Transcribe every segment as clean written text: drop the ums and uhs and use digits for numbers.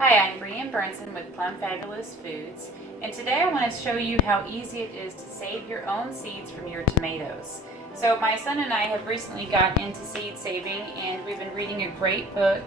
Hi, I'm Brian Burnson with Plum Fabulous Foods, and today I want to show you how easy it is to save your own seeds from your tomatoes. So my son and I have recently gotten into seed saving, and we've been reading a great book.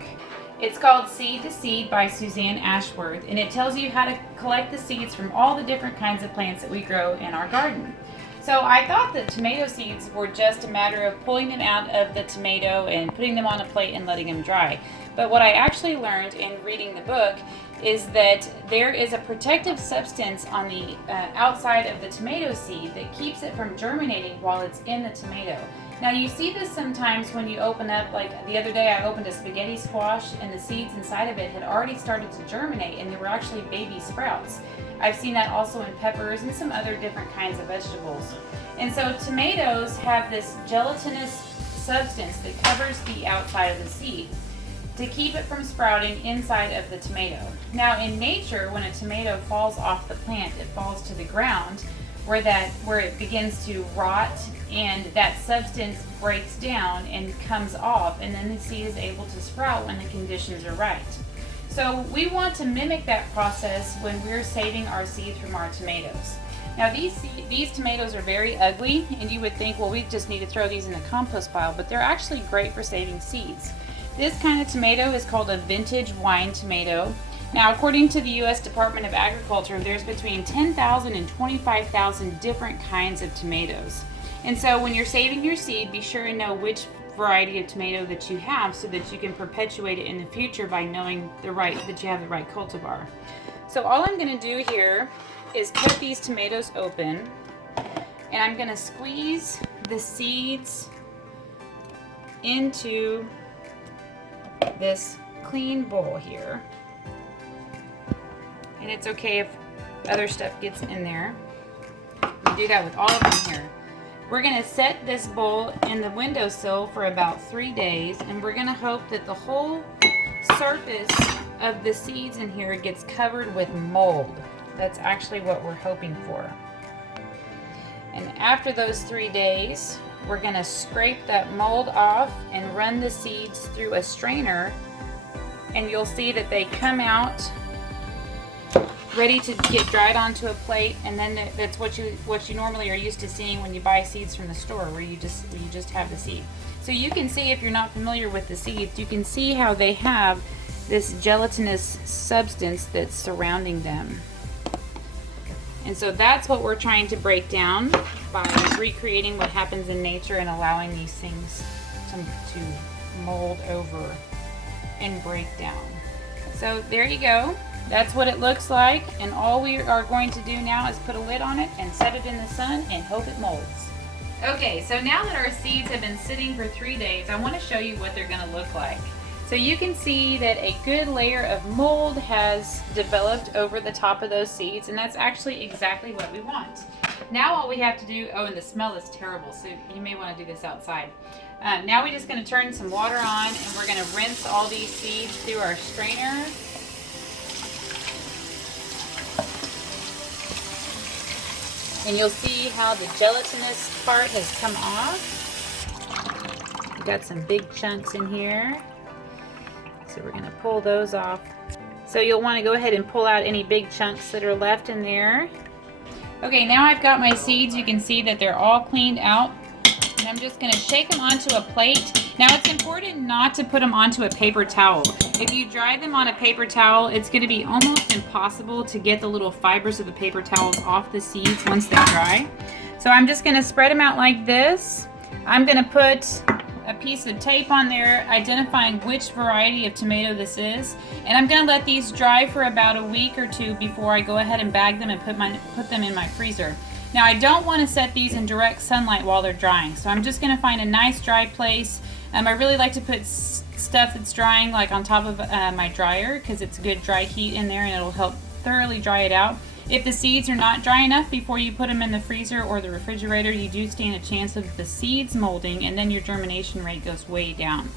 It's called Seed to Seed by Suzanne Ashworth, and it tells you how to collect the seeds from all the different kinds of plants that we grow in our garden. So I thought that tomato seeds were just a matter of pulling them out of the tomato and putting them on a plate and letting them dry. But what I actually learned in reading the book is that there is a protective substance on the outside of the tomato seed that keeps it from germinating while it's in the tomato. Now you see this sometimes when you open up, like the other day I opened a spaghetti squash and the seeds inside of it had already started to germinate and they were actually baby sprouts. I've seen that also in peppers and some other different kinds of vegetables. And so tomatoes have this gelatinous substance that covers the outside of the seed to keep it from sprouting inside of the tomato. Now in nature, when a tomato falls off the plant, it falls to the ground where it begins to rot and that substance breaks down and comes off, and then the seed is able to sprout when the conditions are right. So we want to mimic that process when we're saving our seeds from our tomatoes. Now these tomatoes are very ugly, and you would think, well, we just need to throw these in the compost pile, but they're actually great for saving seeds. This kind of tomato is called a vintage wine tomato. Now, according to the U.S. Department of Agriculture, there's between 10,000 and 25,000 different kinds of tomatoes. And so when you're saving your seed, be sure to know which variety of tomato that you have so that you can perpetuate it in the future by knowing that you have the right cultivar. So all I'm going to do here is cut these tomatoes open, and I'm going to squeeze the seeds into this clean bowl here. And it's okay if other stuff gets in there. We do that with all of them here. We're going to set this bowl in the windowsill for about 3 days, and we're going to hope that the whole surface of the seeds in here gets covered with mold. That's actually what we're hoping for. And after those 3 days, we're going to scrape that mold off and run the seeds through a strainer, and you'll see that they come out ready to get dried onto a plate, and then that's what you normally are used to seeing when you buy seeds from the store, where you just have the seed. So you can see, if you're not familiar with the seeds, you can see how they have this gelatinous substance that's surrounding them. And so that's what we're trying to break down by recreating what happens in nature and allowing these things to mold over and break down. So there you go. That's what it looks like, and all we are going to do now is put a lid on it and set it in the sun and hope it molds. Okay, so now that our seeds have been sitting for 3 days, I want to show you what they're going to look like. So you can see that a good layer of mold has developed over the top of those seeds, and that's actually exactly what we want. Now all we have to do, oh, and the smell is terrible, so you may want to do this outside. Now we're just going to turn some water on, and we're going to rinse all these seeds through our strainer. And you'll see how the gelatinous part has come off. We've got some big chunks in here. So we're going to pull those off. So you'll want to go ahead and pull out any big chunks that are left in there. Okay, now I've got my seeds. You can see that they're all cleaned out. And I'm just going to shake them onto a plate. Now it's important not to put them onto a paper towel. If you dry them on a paper towel, it's going to be almost impossible to get the little fibers of the paper towels off the seeds once they're dry. So I'm just going to spread them out like this. I'm going to put a piece of tape on there identifying which variety of tomato this is, and I'm going to let these dry for about a week or two before I go ahead and bag them and put them in my freezer. Now I don't want to set these in direct sunlight while they're drying, so I'm just going to find a nice dry place. I really like to put stuff that's drying like on top of my dryer, because it's good dry heat in there and it'll help thoroughly dry it out. If the seeds are not dry enough before you put them in the freezer or the refrigerator, you do stand a chance of the seeds molding, and then your germination rate goes way down.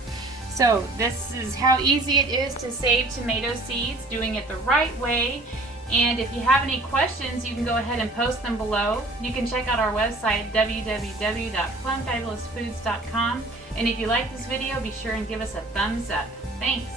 So this is how easy it is to save tomato seeds, doing it the right way. And if you have any questions, you can go ahead and post them below. You can check out our website, www.plumfabulousfoods.com. And if you like this video, be sure and give us a thumbs up. Thanks.